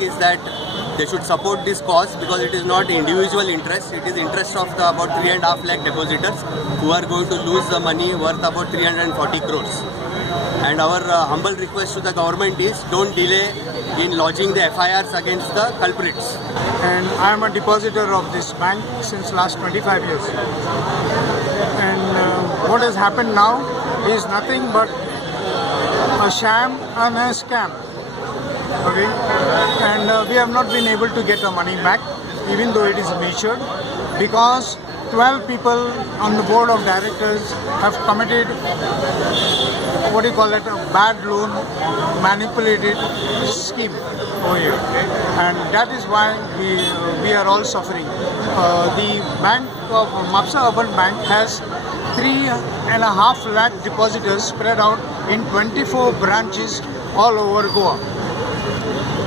bank is that they should support this cause because it is not individual interest, it is interest of the about 3.5 lakh depositors who are going to lose the money worth about 340 crores. And our humble request to the government is don't delay in lodging the FIRs against the culprits. And I am a depositor of this bank since last 25 years. And what has happened now is nothing but a sham and a scam. Okay, and we have not been able to get our money back, even though it is matured, because 12 people on the board of directors have committed a bad loan manipulated scheme over here, and that is why we are all suffering. The bank of Mapusa Urban Bank has 3.5 lakh depositors spread out in 24 branches all over Goa.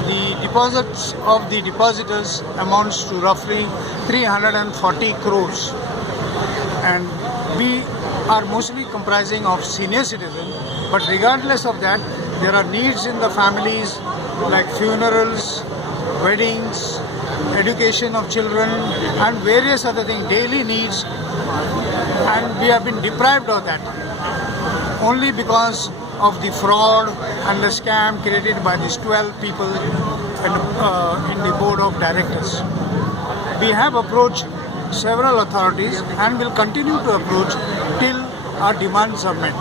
The deposits of the depositors amounts to roughly 340 crores, and we are mostly comprising of senior citizens, but regardless of that, there are needs in the families like funerals, weddings, education of children and various other things, daily needs, and we have been deprived of that only because of the fraud and the scam created by these 12 people in the board of directors. We have approached several authorities and will continue to approach till our demands are met.